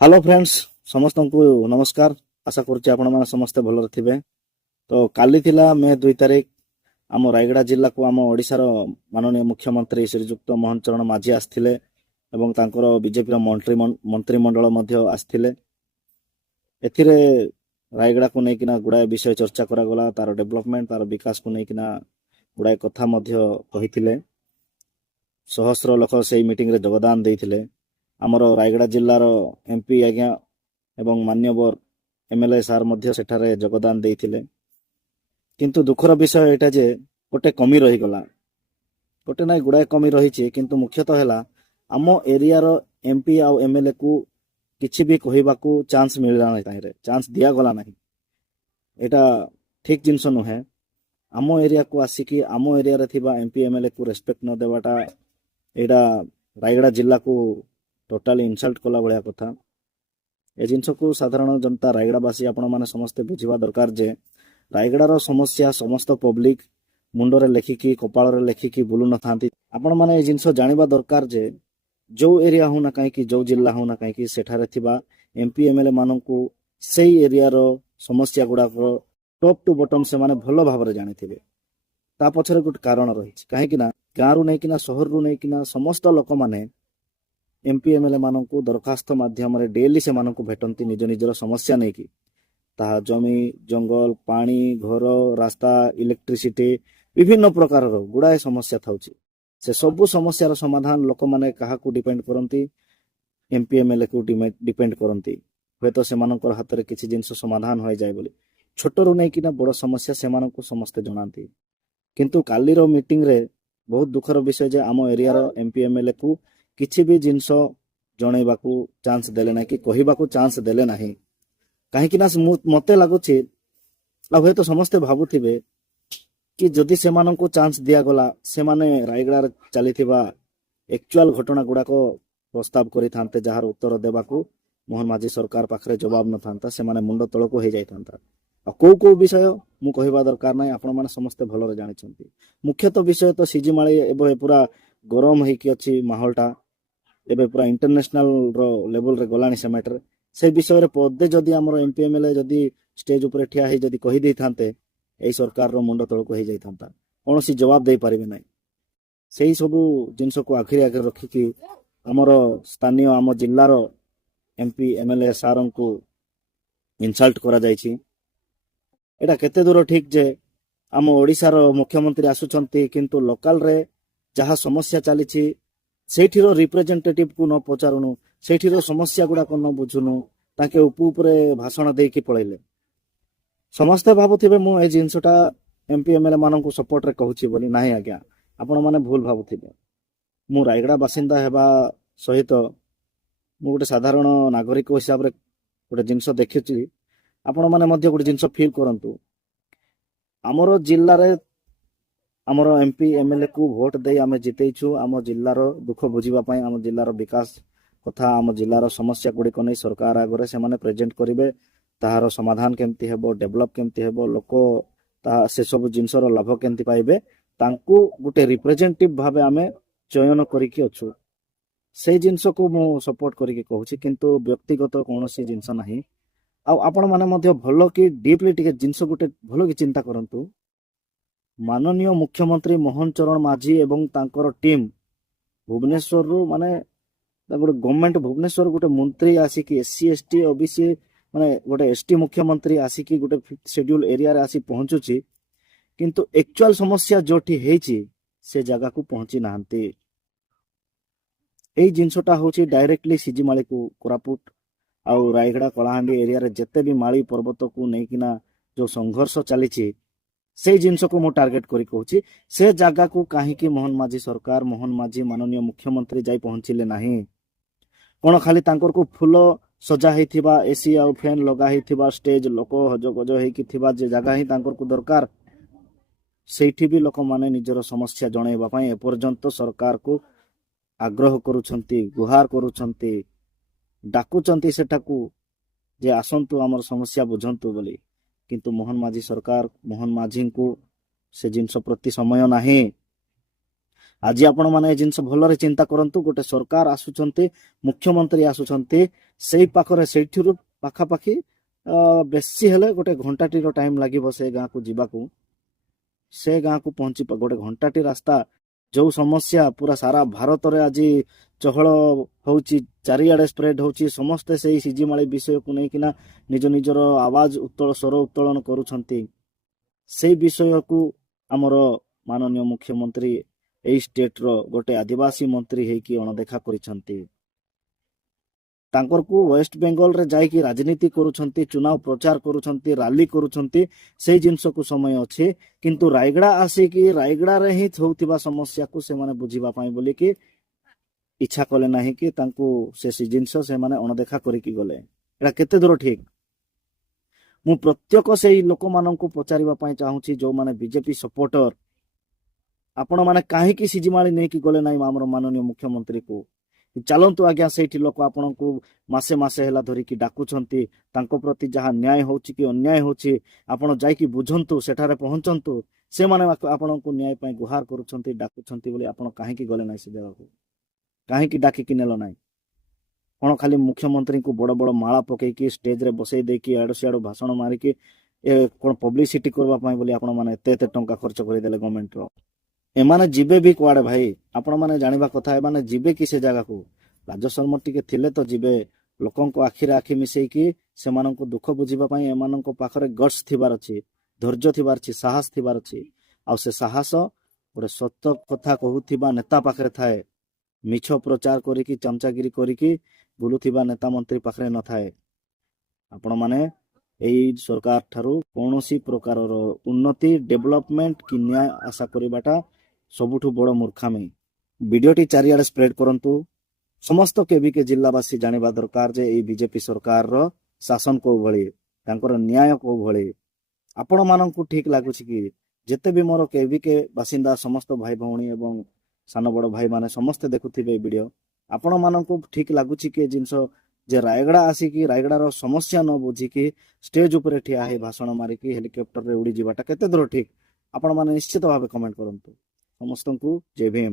Hello friends समस्त को नमस्कार। आशा करुच्ची आपण मैंने समस्ते भल थे। तो काली थिला मे 2 तारिख आम रायगड़ा जिला को आम ओडिशार माननीय मुख्यमंत्री श्रीजुक्त मोहन चरण माझी आसथिले एवं तांकर बीजेपी मंत्रिमंडल आसथिले। एथिरे रायगड़ा को लेकिना गुड़ाए विषय चर्चा करागला, तार डेवलपमेंट तार विकास को लेकिना गुड़ाए कथा कहिथिले। सहस्र लोक से मीटिंग रे योगदान देइथिले। आमर रायगड़ा जिलार एमपी आज्ञा एवं मान्यवर एमएलए सार मध्य सेठारे योगदान देइथिले। किंतु दुखर विषय एटा जे गोटे कमी रही गला, गोटे ना गुड़ाए कमी रही, किंतु मुख्यतः है आम एरिया रो एमपी आ एमएलए को किछि भी कहबाकू चांस मिलला नहीं, चांस दिया गला नहीं। एटा ठीक जिनस नुहे। आम एरिया को आसिकी आम एरिया रे थिबा एमपी एमएलए को रेस्पेक्ट न देवाटा एटा रायगड़ा जिला को टोटाली इनसल्ट कला भलिया कथा। ए जिनस को साधारण जनता रायगड़ावासी आपण माने समस्ते बुझिबा दरकार जे रायगड़ार समस्या समस्त पब्लिक मुंडरे लेखिकी कपाଳରେ लेखिकी बुलु न थांती। आपण माने ए जिनस जानिबा दरकार जे जो एरिया होना कहीं जो जिला होना कहीं सेठारे थिबा एमपी एमएलए माननकू सेई एरिया रो समस्या गुड़ाक टॉप टू बॉटम से माने भलो भाबरे जानिथिबे। ता पछरे गुट कारण रही कहीं ना गाँव नहीं कि सहर रू नहीं कि समस्त लोक माने एमपी एमएलए माननकू दरखास्त माध्यम रे डेली से माननकू भेटंती निज निजर समस्या नहीं कि ता जमी जंगल पानी घर रास्ता इलेक्ट्रिसिटी विभिन्न प्रकार गुड़ाए समस्या थाउची। से सबु समस्यार समाधान लोक माने काहाकू डिपेंड करंती, एमपी एमएलए को डिपेंड करंती। हे तो से मानकर हाथ रे किछि जिंस समाधान होय जाय बोली छोटरू नहीं कि बड़ समस्या से माननकू समस्ते जणांती। किंतु कालीर मीटिंग रे बहुत दुखर विषय जे आम एरिया रो एमपी एमएलए को किछि भी जिंस जणैबाकू चांस देले ना कि कहिबाकू चांस देले नाही। कहीं कि मते लागुछि आ हे तो समस्ते भाबुथिबे कि जदि से माननकू चांस दिया गला से माने रायगड़ा चलीथिबा एक्चुअल घटना गुड़ाक प्रस्ताव करि थांते, जहार उत्तर देबाकू मोहन माझी सरकार पाखरे जवाब न थांता, से माने मुंड तळको हे जाय थांता। को विषय मु कहवा दरकार ना, आपण माने समस्ते भलरे जानिछंती। मुख्यतः विषय तो सीजीमाळी एबे पूरा गरम हेकी अछि माहौलटा, एबे पूरा इंटरनेशनल रो लेवल रे गलानी से मैटर। से विषय रे पदे जदि हमर एमपी एमएलए जदि स्टेज ऊपर ठिया हे जदि कहि दै थांते एई सरकार रो मुंड तळको हे जाय थांता, कोनोसी जवाब दे पारिबे नै। सेही सबु जिंस को आखिरी आगे रखिकी हमर स्थानीय आम जिल्लार एमपी एमएलए सारन को इनसल्ट करा जायछि। एटा केते दूर ठीक जे आम ओडिशार मुख्यमंत्री आसुचंती किंतु लोकल रे जहा समस्या चलीछि सेठीरो रिप्रेजेंटेटिव को न पचारुनु, सेठीरो समस्या गुड़ाक न बुझुनु, ताके उपरे भाषण देकी पळैले। समस्ते भाबुथिबे मु ए जिंसटा एमपी एमएलए माननकू सपोर्ट रे कहूछि बोली नाही। आज्ञा आपण माने भूल भाबुथिबे। मु रायगड़ा बासिंदा हेबा सहित मु गोटे साधारण नागरिक हिसाब रे गोटे जिंस देखिछि। आपण माने मध्य गोटे जिंस फील करंतु, आमर जिल्ला रे आमर एमपी एमएलए को भोट दे आमे जितेइछु आम जिल्लार दुख बुझिबा पई, आम जिल्लार विकास कथा आम जिल्लार समस्या गुड़िक नहीं सरकार आगरे से माने प्रेजेंट करिवे, ताहार समाधान केमती हेबो, डेवलप केमती हेबो, लोक ता से सब जिंसर लाभ केमती पाइबे, तांकू गुटे रिप्रेजेंटेटिव भाबे आमे चयन करिकि अछु। से जिंस को मु सपोर्ट करिकि कहूछि, किंतु व्यक्तिगत कोनोसी जिंस नाही। आ आपण माने मध्य भलो कि डीपली टिके जिंस गुटे भलो कि चिंता करंतु। माननीय मुख्यमंत्री मोहन चरण माझी एवं तांकर टीम भुवनेश्वर रु माने गोटे गवर्नमेंट भुवनेश्वर गोटे मंत्री आसिकी एससी एसटी ओबीसी माने गोटे एसटी मुख्यमंत्री आसिकी गोटे 5th शेड्यूल एरिया रे आसी पहुंचुची, किंतु एक्चुअल समस्या जोठी हेची से जगह को पहुंची नाहंती। एई जिंसटा होची डायरेक्टली सीजीमाळी को कोरापुट आउ रायगड़ा कलाहांडी एरिया रे जते भी माळी पर्वत को नेकिना जो संघर्ष चलीची से जिनस को मु टार्गेट करी कहूची। से जगह को काहीकि मोहन माझी सरकार मोहन माझी माननीय मुख्यमंत्री जाई पहुंचिले नाही। कोन खाली तांकर को फूल सजा हेथिबा एसी आ फैन लगा हेथिबा स्टेज लोक हजगज हेकी थिबा जे जगह ही तांकर को दरकार, सेठी भी लोक माने निजर समस्या जणैबा पई एपर्यंत सरकार को आग्रह करूछंती, गुहार करूछंती, डाकुचंती सेठाकू जे आसंतु हमर समस्या बुझंतु बोली। किंतु मोहन माझी सरकार मोहन माझी को से जिनस प्रति समय नाही। आज आपण माने जिनस भलरे चिंता करंतु, गोटे सरकार आसुचंती, मुख्यमंत्री आसुचंती, ସେଇ ପାଖରେ ସେଇଠିରୁ ପାଖାପାଖି ବେଶୀ ହେଲେ ଗୋଟେ ଘଣ୍ଟାଟିର ଟାଇମ୍ ଲାଗିବ ସେ ଗାଁକୁ ଯିବାକୁ। ସେ ଗାଁକୁ ପହଞ୍ଚିବା ଗୋଟେ ଘଣ୍ଟାଟି ରାସ୍ତା। ଯୋଉ ସମସ୍ୟା ପୁରା ସାରା ଭାରତରେ ଆଜି ଚହଳ ହଉଛି, ଚାରିଆଡେ ସ୍ପ୍ରେଡ ହଉଛି, ସମସ୍ତେ ସେଇ ସିଜିମାଳି ବିଷୟକୁ ନେଇକିନା ନିଜ ନିଜର ଆୱାଜ ସ୍ୱର ଉତ୍ତୋଳନ କରୁଛନ୍ତି। ସେଇ ବିଷୟକୁ ଆମର ମାନନୀୟ ମୁଖ୍ୟମନ୍ତ୍ରୀ ଏଇ ଷ୍ଟେଟର ଗୋଟେ ଆଦିବାସୀ ମନ୍ତ୍ରୀ ହେଇକି ଅଣଦେଖା କରିଛନ୍ତି। ତାଙ୍କରକୁ ୱେଷ୍ଟ ବେଙ୍ଗଲରେ ଯାଇକି ରାଜନୀତି କରୁଛନ୍ତି, ଚୁନାव ପ୍ରଚାର କରୁଛନ୍ତି, ରାଲି କରୁଛନ୍ତି, ସେଇ ଜିନିଷକୁ ସମୟ ଅଛି। କିନ୍ତୁ ରାୟଗଡ଼ା ଆସିକି ରାୟଗଡ଼ାରେ ହିଁ ହଉଥିବା ସମସ୍ୟାକୁ ସେମାନେ ବୁଝିବା ପାଇଁ ବୋଲିକି ଇଚ୍ଛା କଲେ ନାହିଁ କି ତାଙ୍କୁ ସେ ଜିନିଷ ସେମାନେ ଅଣଦେଖା କରିକି ଗଲେ। ଏଇଟା କେତେ ଦୂର ଠିକ? ମୁଁ ପ୍ରତ୍ୟେକ ସେଇ ଲୋକମାନଙ୍କୁ ପଚାରିବା ପାଇଁ ଚାହୁଁଛି, ଯୋଉମାନେ ବିଜେପି ସପୋର୍ଟର, ଆପଣମାନେ କାହିଁକି ସିଜିମାଳି ନେଇକି ଗଲେ ନାହିଁ ଆମର ମାନନୀୟ ମୁଖ୍ୟମନ୍ତ୍ରୀକୁ? ଚାଲନ୍ତୁ ଆଜ୍ଞା, ସେଇଠି ଲୋକ ଆପଣଙ୍କୁ ମାସେ ମାସେ ହେଲା ଧରିକି ଡାକୁଛନ୍ତି। ତାଙ୍କ ପ୍ରତି ଯାହା ନ୍ୟାୟ ହଉଛି କି ଅନ୍ୟାୟ ହଉଛି ଆପଣ ଯାଇକି ବୁଝନ୍ତୁ, ସେଠାରେ ପହଞ୍ଚନ୍ତୁ। ସେମାନେ ଆପଣଙ୍କୁ ନ୍ୟାୟ ପାଇଁ ଗୁହାର କରୁଛନ୍ତି, ଡାକୁଛନ୍ତି ବୋଲି ଆପଣ କାହିଁକି ଗଲେ ନାହିଁ ସେ ଜାଗାକୁ? କାହିଁକି ଡାକିକି ନେଲ ନାହିଁ? କ'ଣ ଖାଲି ମୁଖ୍ୟମନ୍ତ୍ରୀଙ୍କୁ ବଡ଼ ବଡ଼ ମାଳା ପକେଇକି ଷ୍ଟେଜରେ ବସେଇ ଦେଇକି ଆଡ଼ୁ ସିଆଡ଼ୁ ଭାଷଣ ମାରିକି କ'ଣ ପବ୍ଲିସିଟି କରିବା ପାଇଁ ବୋଲି ଆପଣମାନେ ଏତେ ଏତେ ଟଙ୍କା ଖର୍ଚ୍ଚ କରିଦେଲେ ଗଭର୍ଣ୍ଣମେଣ୍ଟର? ଏମାନେ ଯିବେ ବି କୁଆଡ଼େ ଭାଇ? ଆପଣମାନେ ଜାଣିବା କଥା, ଏମାନେ ଯିବେ କି ସେ ଜାଗାକୁ? ଲାଜ ଶର୍ମ ଟିକେ ଥିଲେ ତ ଯିବେ। ଲୋକଙ୍କ ଆଖିରେ ଆଖି ମିଶେଇକି ସେମାନଙ୍କୁ ଦୁଃଖ ବୁଝିବା ପାଇଁ ଏମାନଙ୍କ ପାଖରେ ଗଟ୍ସ ଥିବାର ଅଛି, ଧୈର୍ଯ୍ୟ ଥିବାର ଅଛି, ସାହସ ଥିବାର ଅଛି। ଆଉ ସେ ସାହସ ଗୋଟେ ସତ କଥା କହୁଥିବା ନେତା ପାଖରେ ଥାଏ। ମିଛ ପ୍ରଚାର କରିକି ଚମଚାଗିରି କରିକି ବୁଲୁଥିବା ନେତା ମନ୍ତ୍ରୀ ପାଖରେ ନଥାଏ। ଆପଣମାନେ ଏଇ ସରକାର ଠାରୁ କୌଣସି ପ୍ରକାରର ଉନ୍ନତି, ଡେଭଲପମେଣ୍ଟ କି ନ୍ୟାୟ ଆଶା କରିବାଟା ସବୁଠୁ ବଡ଼ ମୂର୍ଖାମି। ଭିଡ଼ିଓଟି ଚାରିଆଡ଼େ ସ୍ପ୍ରେଡ୍ କରନ୍ତୁ। ସମସ୍ତ କେବିକେ ଜିଲ୍ଲାବାସୀ ଜାଣିବା ଦରକାର ଯେ ଏଇ ବିଜେପି ସରକାରର ଶାସନ କୋଉ ଭଳି, ତାଙ୍କର ନ୍ୟାୟ କୋଉ ଭଳି। ଆପଣମାନଙ୍କୁ ଠିକ ଲାଗୁଛି କି? ଯେତେ ବି ମୋର କେବିକେ ବାସିନ୍ଦା ସମସ୍ତ ଭାଇ ଭଉଣୀ ଏବଂ ସାନ ବଡ଼ ଭାଇମାନେ ସମସ୍ତେ ଦେଖୁଥିବେ ଏ ଭିଡ଼ିଓ, ଆପଣମାନଙ୍କୁ ଠିକ ଲାଗୁଛି କି ଏ ଜିନିଷ ଯେ ରାୟଗଡ଼ା ଆସିକି ରାୟଗଡ଼ାର ସମସ୍ୟା ନ ବୁଝିକି ଷ୍ଟେଜ ଉପରେ ଠିଆ ହେଇ ଭାଷଣ ମାରିକି ହେଲିକପ୍ଟରରେ ଉଡ଼ିଯିବାଟା କେତେ ଦୂର ଠିକ? ଆପଣମାନେ ନିଶ୍ଚିତ ଭାବେ କମେଣ୍ଟ କରନ୍ତୁ। ସମସ୍ତଙ୍କୁ ଜୟ ଭୀମ।